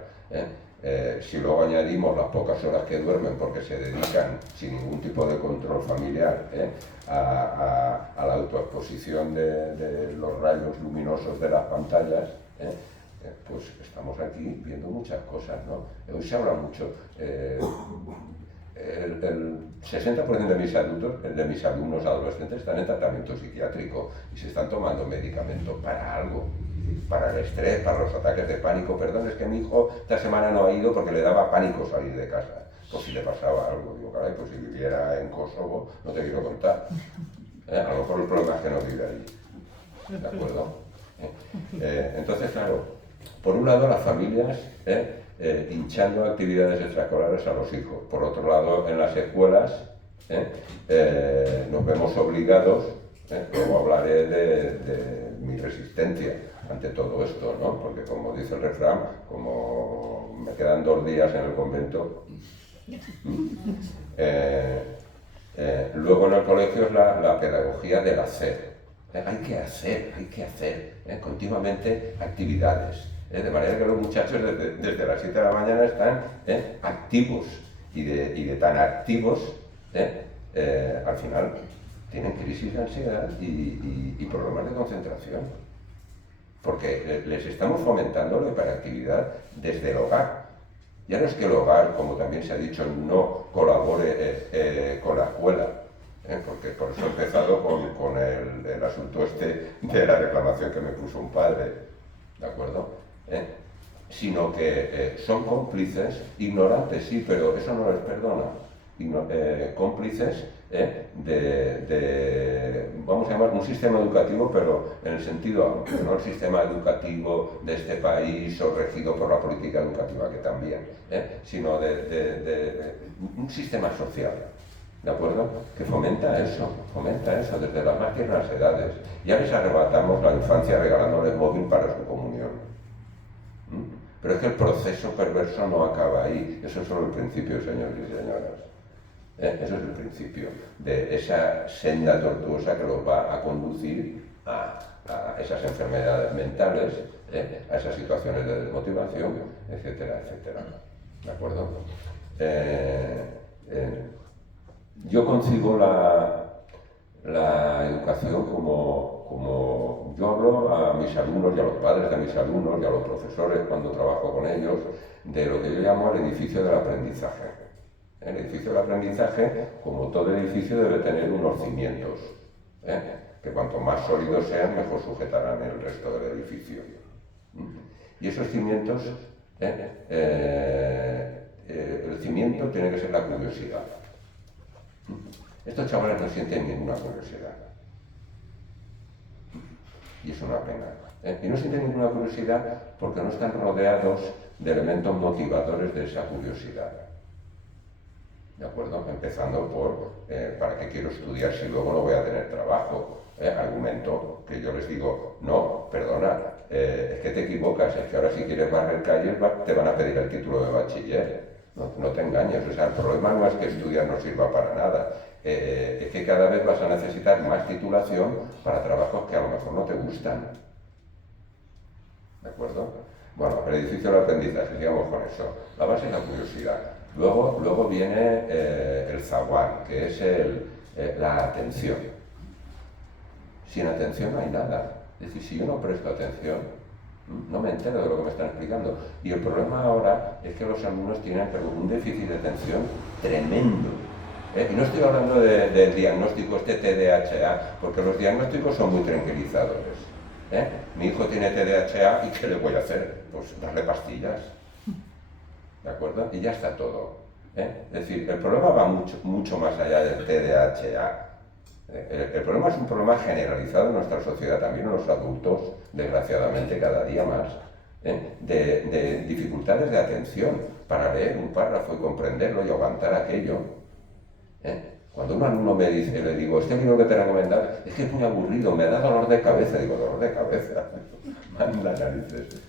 Si luego añadimos las pocas horas que duermen porque se dedican sin ningún tipo de control familiar a la autoexposición de los rayos luminosos de las pantallas, pues estamos aquí viendo muchas cosas, ¿no? Hoy se habla mucho. El 60% de mis alumnos adolescentes están en tratamiento psiquiátrico y se están tomando medicamentos para algo, para el estrés, para los ataques de pánico. Perdón, es que mi hijo esta semana no ha ido porque le daba pánico salir de casa, por si le pasaba algo. Digo, caray, pues si viviera en Kosovo, no te quiero contar. A lo mejor el problema es que no vive allí. ¿De acuerdo? Entonces, claro, por un lado las familias hinchando actividades extraescolares a los hijos. Por otro lado, en las escuelas nos vemos obligados, luego hablaré de mi resistencia ante todo esto, ¿no? Porque como dice el refrán, como me quedan 2 días en el convento, luego en el colegio es la pedagogía del hacer. Hay que hacer, continuamente actividades. De manera que los muchachos desde las 7 de la mañana están activos y de tan activos, al final tienen crisis de ansiedad y problemas de concentración. Porque les estamos fomentando la hiperactividad desde el hogar. Ya no es que el hogar, como también se ha dicho, no colabore con la escuela, porque por eso he empezado con el asunto de la reclamación que me puso un padre, ¿de acuerdo? Sino que son cómplices, ignorantes sí, pero eso no les perdona, cómplices vamos a llamar un sistema educativo, pero en el sentido amplio, no el sistema educativo de este país o regido por la política educativa, que también, sino de un sistema social, ¿de acuerdo? Que fomenta eso desde las más tiernas edades. Ya les arrebatamos la infancia regalándoles móvil para su comunión. Pero es que el proceso perverso no acaba ahí. Eso es solo el principio, señores y señoras. Eso es el principio de esa senda tortuosa que los va a conducir a esas enfermedades mentales, a esas situaciones de desmotivación, etcétera, etcétera. ¿De acuerdo? Yo concibo la educación como yo hablo a mis alumnos y a los padres de mis alumnos y a los profesores cuando trabajo con ellos de lo que yo llamo el edificio del aprendizaje. El edificio del aprendizaje, como todo edificio, debe tener unos cimientos, que cuanto más sólidos sean, mejor sujetarán el resto del edificio. Y esos cimientos, el cimiento tiene que ser la curiosidad. Estos chavales no sienten ninguna curiosidad. Y es una pena. Y no sienten ninguna curiosidad porque no están rodeados de elementos motivadores de esa curiosidad. ¿De acuerdo? Empezando por ¿para qué quiero estudiar si luego no voy a tener trabajo? Argumento que yo les digo, no, perdona, es que te equivocas, es que ahora si quieres barrer calles te van a pedir el título de bachiller. No te engañes, o sea, el problema no es que estudiar no sirva para nada. Es que cada vez vas a necesitar más titulación para trabajos que a lo mejor no te gustan. ¿De acuerdo? Bueno, el edificio del aprendizaje, sigamos con eso. La base es la curiosidad. Luego viene el zaguán, que es la atención. Sin atención no hay nada. Es decir, si yo no presto atención, no me entero de lo que me están explicando. Y el problema ahora es que los alumnos tienen un déficit de atención tremendo. Y no estoy hablando del diagnóstico TDAH, porque los diagnósticos son muy tranquilizadores. Mi hijo tiene TDAH y ¿qué le voy a hacer? Pues darle pastillas. ¿De acuerdo? Y ya está todo. Es decir, el problema va mucho más allá del TDAH. El problema es un problema generalizado en nuestra sociedad, también en los adultos, desgraciadamente cada día más, de dificultades de atención para leer un párrafo y comprenderlo y aguantar aquello. Cuando un alumno me dice, le digo, este libro que te he recomendado es que es muy aburrido, me da dolor de cabeza, digo, dolor de cabeza, manda narices.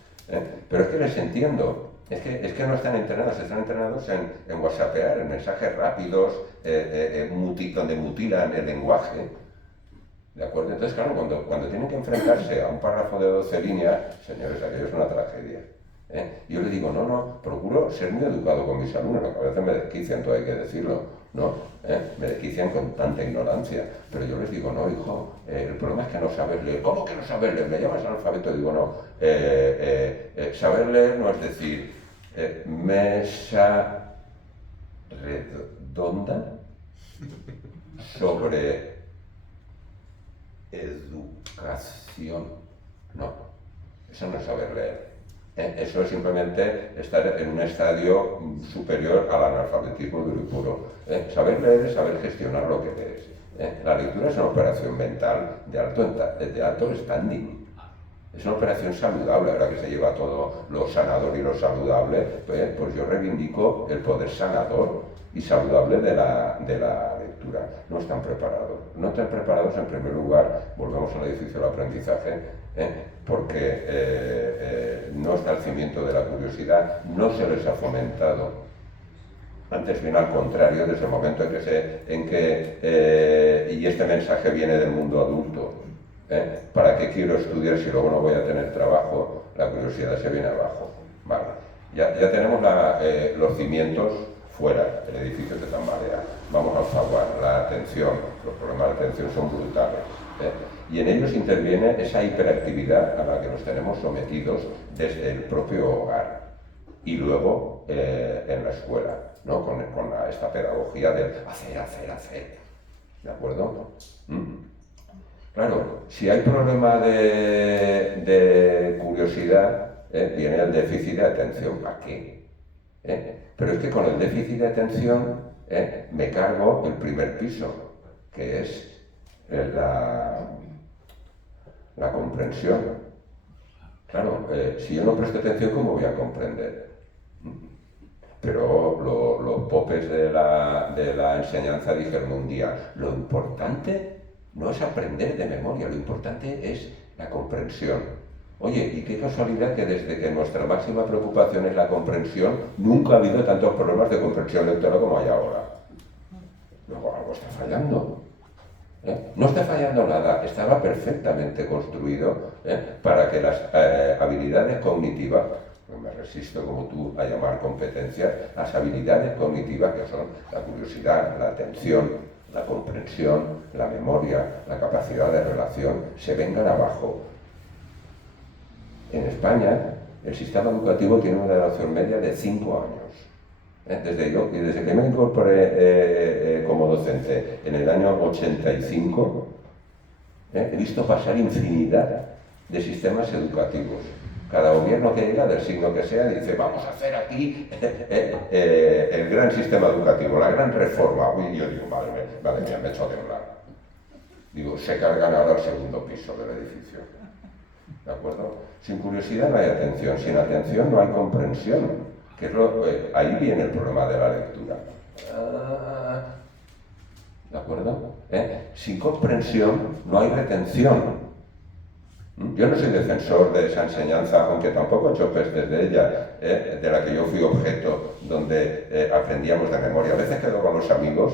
Pero es que les entiendo. Es que no están entrenados en whatsappear, en mensajes rápidos, donde mutilan el lenguaje. ¿De acuerdo? Entonces, claro, cuando tienen que enfrentarse a un párrafo de 12 líneas, señores, aquello es una tragedia. Y yo le digo, no, procuro ser muy educado con mis alumnos, a veces me desquician, todo hay que decirlo, ¿no? Me desquician con tanta ignorancia, pero yo les digo, no, hijo, el problema es que no sabes leer. ¿Cómo que no sabes leer? ¿Me llamas analfabeto? Digo, no, saber leer no es decir, mesa redonda sobre educación. No, eso no es saber leer. Eso es simplemente estar en un estadio superior al analfabetismo duro y puro. Saber leer es saber gestionar lo que lees. La lectura es una operación mental de alto standing. Es una operación saludable, ahora que se lleva todo lo sanador y lo saludable, pues yo reivindico el poder sanador y saludable de la lectura. No están preparados. No están preparados, en primer lugar, volvemos al edificio del aprendizaje, porque no está el cimiento de la curiosidad, no se les ha fomentado. Antes bien al contrario, desde el momento en que y este mensaje viene del mundo adulto, ¿para qué quiero estudiar si luego no voy a tener trabajo? La curiosidad se viene abajo. Vale. Ya tenemos los cimientos fuera, el edificio se tambalea. Vamos al zaguán, la atención, los problemas de atención son brutales. Y en ellos interviene esa hiperactividad a la que nos tenemos sometidos desde el propio hogar y luego en la escuela, ¿no? con esta pedagogía del hacer. ¿De acuerdo? Claro, si hay problema de curiosidad, viene el déficit de atención. ¿Para qué? Pero es que con el déficit de atención me cargo el primer piso, que es la comprensión. Claro, si yo no presto atención, ¿cómo voy a comprender? Pero los popes de la enseñanza dijeron un día, lo importante no es aprender de memoria, lo importante es la comprensión. Oye, y qué casualidad que desde que nuestra máxima preocupación es la comprensión, nunca ha habido tantos problemas de comprensión lectora como hay ahora. Luego algo está fallando. No está fallando nada, estaba perfectamente construido para que las habilidades cognitivas, me resisto como tú a llamar competencias, las habilidades cognitivas que son la curiosidad, la atención, la comprensión, la memoria, la capacidad de relación, se vengan abajo. En España, el sistema educativo tiene una duración media de 5 años. Desde que me incorporé como docente en el año 85, he visto pasar infinidad de sistemas educativos. Cada gobierno que llega, del signo que sea, dice, vamos a hacer aquí el gran sistema educativo, la gran reforma. Uy, yo digo, madre mía, me he hecho a temblar. Digo, se cargan ahora el segundo piso del edificio. ¿De acuerdo? Sin curiosidad no hay atención, sin atención no hay comprensión. Que es ahí viene el problema de la lectura. ¿De acuerdo? Sin comprensión no hay retención. Yo no soy defensor de esa enseñanza, aunque tampoco he hecho pestes de ella, de la que yo fui objeto, donde aprendíamos de memoria. A veces quedo con los amigos,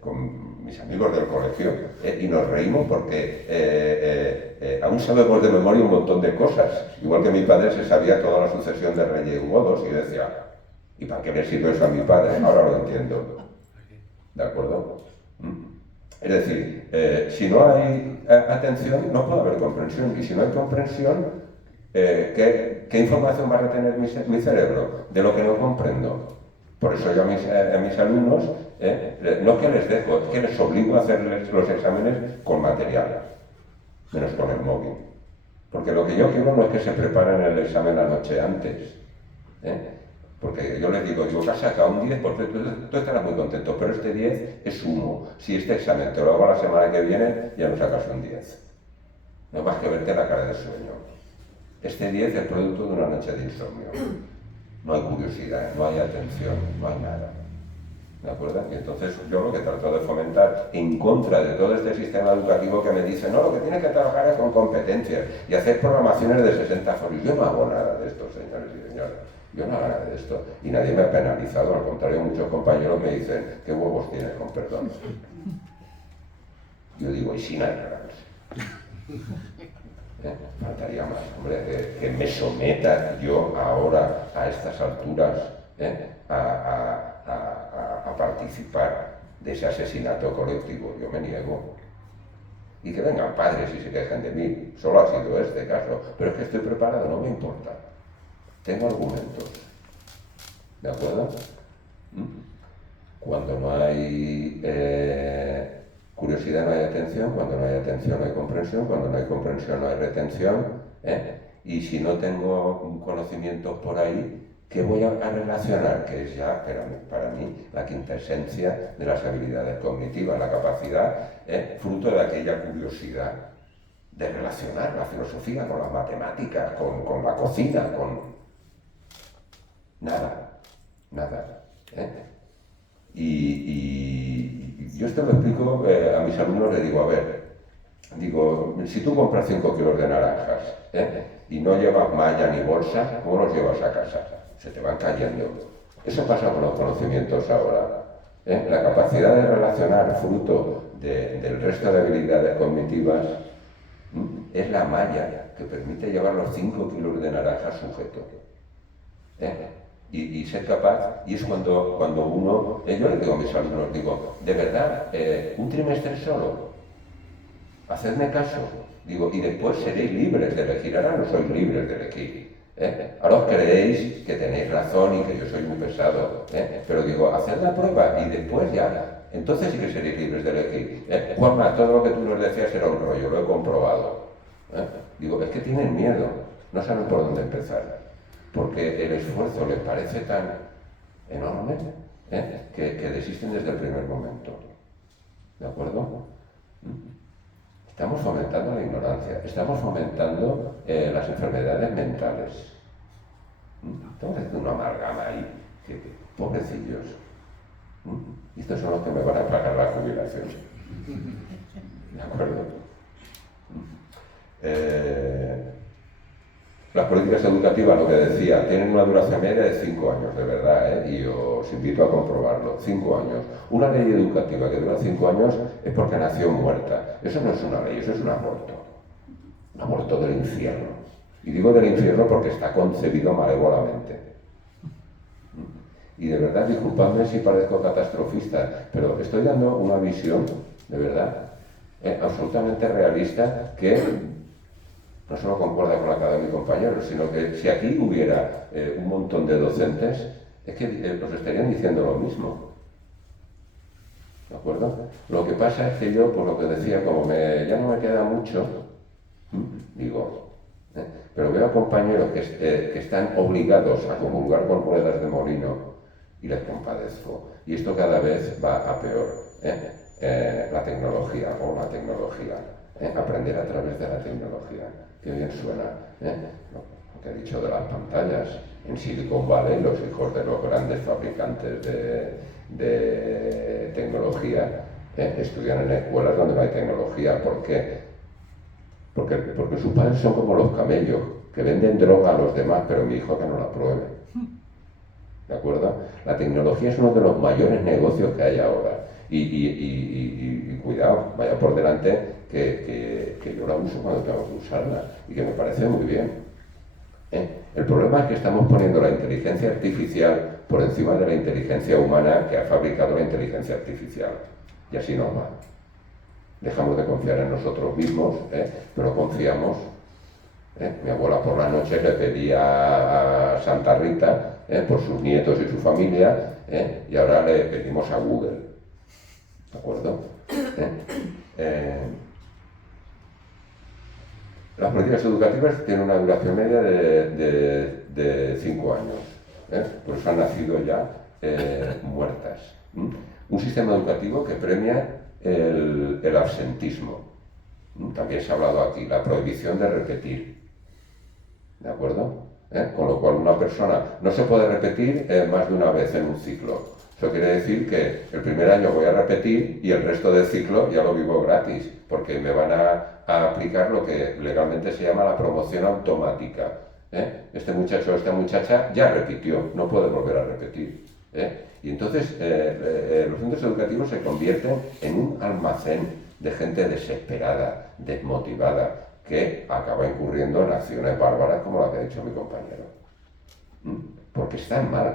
con mis amigos del colegio, y nos reímos porque aún sabemos de memoria un montón de cosas. Igual que mi padre se sabía toda la sucesión de reyes y godos, y yo decía, ¿y para qué le sirve eso a mi padre? Ahora lo entiendo. ¿De acuerdo? Es decir, si no hay atención, no puede haber comprensión. Y si no hay comprensión, ¿qué información va a retener mi cerebro? De lo que no comprendo. Por eso yo a mis alumnos, no es que les dejo, es que les obligo a hacerles los exámenes con material, menos con el móvil. Porque lo que yo quiero no es que se preparen el examen la noche antes. Porque yo les digo, que has sacado un 10, porque tú estarás muy contento, pero este 10 es humo. Si este examen te lo hago la semana que viene, ya no sacas un 10. No más que verte la cara de sueño. Este 10 es producto de una noche de insomnio. No hay curiosidad, no hay atención, no hay nada. ¿De acuerdo? Y entonces yo lo que trato de fomentar en contra de todo este sistema educativo que me dice, no, lo que tienes que trabajar es con competencias y hacer programaciones de 60 folios. Yo no hago nada de esto, señores y señoras. Yo no hago nada de esto. Y nadie me ha penalizado, al contrario, muchos compañeros me dicen, ¿qué huevos tienes, con perdón? Yo digo, y sin anagrams. Faltaría más, hombre, que me someta yo ahora, a estas alturas, a participar de ese asesinato colectivo. Yo me niego. Y que vengan padres y se quejen de mí. Solo ha sido este caso. Pero es que estoy preparado, no me importa. Tengo argumentos. ¿De acuerdo? Cuando no hay curiosidad, no hay atención. Cuando no hay atención, no hay comprensión. Cuando no hay comprensión, no hay retención. Y si no tengo conocimientos por ahí, ¿qué voy a relacionar? Que es ya, para mí, la quinta esencia de las habilidades cognitivas, la capacidad, fruto de aquella curiosidad de relacionar la filosofía con las matemáticas, con la cocina, con... Nada. Y yo esto lo explico a mis alumnos, les digo, a ver, si tú compras 5 kilos de naranjas y no llevas malla ni bolsa, ¿cómo los llevas a casa? Se te van cayendo. Eso pasa con los conocimientos ahora. La capacidad de relacionar fruto del resto de habilidades cognitivas es la malla que permite llevar los 5 kilos de naranja sujeto. Y ser capaz, y es cuando uno, yo le digo a mis alumnos, digo, de verdad, un trimestre solo, hacedme caso, digo, y después seréis libres de elegir. Ahora no sois libres de elegir. Ahora os creéis que tenéis razón y que yo soy muy pesado, pero digo, haced la prueba y después ya, entonces sí que seréis libres de elegir. Juanma, todo lo que tú nos decías era un rollo, lo he comprobado. Digo, es que tienen miedo, no saben por dónde empezar, porque el esfuerzo les parece tan enorme que desisten desde el primer momento. ¿De acuerdo? Estamos fomentando la ignorancia, estamos fomentando las enfermedades mentales. Estamos haciendo una amalgama ahí, pobrecillos. Y estos son los que me van a pagar la jubilación. ¿De acuerdo? Las políticas educativas, lo que decía, tienen una duración media de 5 años, de verdad, y os invito a comprobarlo, 5 años. Una ley educativa que dura 5 años es porque nació muerta. Eso no es una ley, eso es un aborto del infierno. Y digo del infierno porque está concebido malévolamente. Y de verdad, disculpadme si parezco catastrofista, pero estoy dando una visión, de verdad, absolutamente realista, que no solo concuerda con la cara de mi compañero, sino que si aquí hubiera un montón de docentes, es que nos estarían diciendo lo mismo. ¿De acuerdo? Lo que pasa es que yo, por lo que decía, como ya no me queda mucho, digo, pero veo a compañeros que están obligados a comulgar con ruedas de molino y les compadezco. Y esto cada vez va a peor. La tecnología, aprender a través de la tecnología. Qué bien suena, lo que he dicho de las pantallas. En Silicon Valley, los hijos de los grandes fabricantes de tecnología estudian en escuelas donde no hay tecnología. ¿Por qué? Porque sus padres son como los camellos, que venden droga a los demás, pero mi hijo que no la pruebe. ¿De acuerdo? La tecnología es uno de los mayores negocios que hay ahora. Y cuidado, vaya por delante que yo la uso cuando tengo que usarla y que me parece muy bien. El problema es que estamos poniendo la inteligencia artificial por encima de la inteligencia humana que ha fabricado la inteligencia artificial. Y así no va. Dejamos de confiar en nosotros mismos, pero confiamos. Mi abuela por la noche le pedía a Santa Rita por sus nietos y su familia, y ahora le pedimos a Google. ¿De acuerdo? Las políticas educativas tienen una duración media de 5 años. Por eso han nacido ya muertas. Un sistema educativo que premia el absentismo. También se ha hablado aquí, la prohibición de repetir. ¿De acuerdo? Con lo cual una persona no se puede repetir más de una vez en un ciclo. Eso quiere decir que el primer año voy a repetir y el resto del ciclo ya lo vivo gratis, porque me van a aplicar lo que legalmente se llama la promoción automática. Este muchacho o esta muchacha ya repitió, no puede volver a repetir. Y entonces los centros educativos se convierten en un almacén de gente desesperada, desmotivada, que acaba incurriendo en acciones bárbaras como la que ha dicho mi compañero. Porque están mal,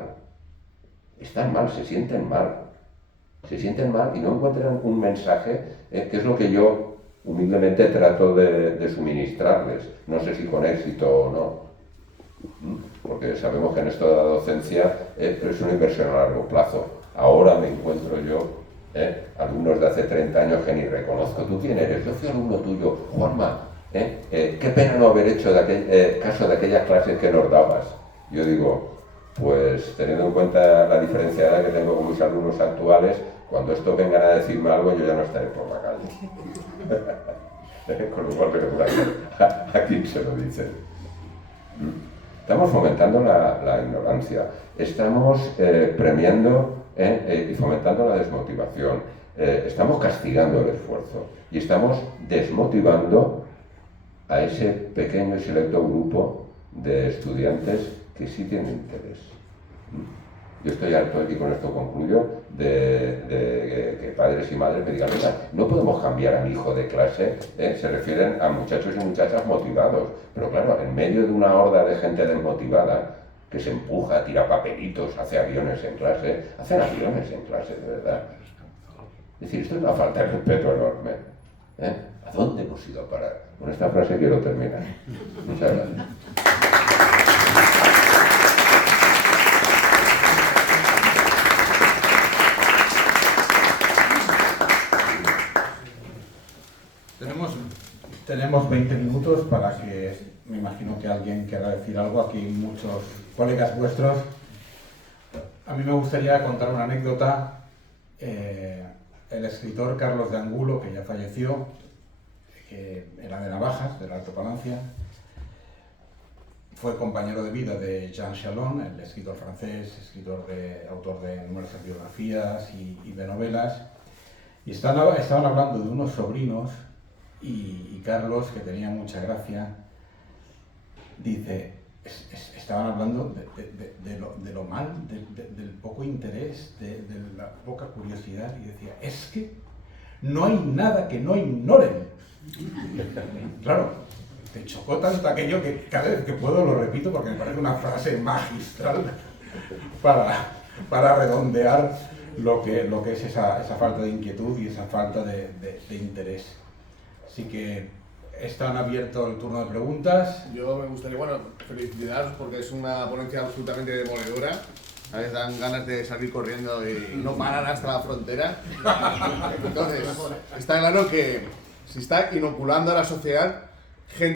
se sienten mal y no encuentran un mensaje, que es lo que yo humildemente trato de suministrarles, no sé si con éxito o no, porque sabemos que en esto de la docencia es una inversión a largo plazo. Ahora me encuentro yo alumnos de hace 30 años que ni reconozco. ¿Tú quién eres? Yo soy alumno tuyo, Juanma. Qué pena no haber hecho caso de aquellas clases que nos dabas. Yo digo, pues teniendo en cuenta la diferencia de edad que tengo con mis alumnos actuales, cuando estos vengan a decirme algo, yo ya no estaré por la calle. Con lo cual, ¿a quién se lo dicen? Estamos fomentando la ignorancia, estamos premiando y fomentando la desmotivación, estamos castigando el esfuerzo y estamos desmotivando a ese pequeño y selecto grupo de estudiantes que sí tienen interés. Yo estoy harto, y con esto concluyo, de que padres y madres me digan, mira, no podemos cambiar a mi hijo de clase, se refieren a muchachos y muchachas motivados, pero claro, en medio de una horda de gente desmotivada, que se empuja, tira papelitos, hace aviones en clase, de verdad. Es decir, esto es una falta de respeto enorme. ¿A dónde hemos ido a parar? Con esta frase quiero terminar. Muchas gracias. Tenemos 20 minutos para que, me imagino que alguien quiera decir algo. Aquí muchos colegas vuestros. A mí me gustaría contar una anécdota. El escritor Carlos de Angulo, que ya falleció, que era de Navajas, del Alto Palancia, fue compañero de vida de Jean Chalon, el escritor francés, autor de numerosas biografías y de novelas. Y estaban hablando de unos sobrinos. Y Carlos, que tenía mucha gracia, dice, estaban hablando de lo mal, del poco interés, de la poca curiosidad, y decía, es que no hay nada que no ignoren. Claro, te chocó tanto aquello que cada vez que puedo lo repito porque me parece una frase magistral para redondear lo que es esa falta de inquietud y esa falta de interés. Así que están abiertos el turno de preguntas. Yo me gustaría, felicitaros porque es una ponencia absolutamente demoledora. A veces dan ganas de salir corriendo y no parar hasta la frontera. Entonces, está claro que se está inoculando a la sociedad gente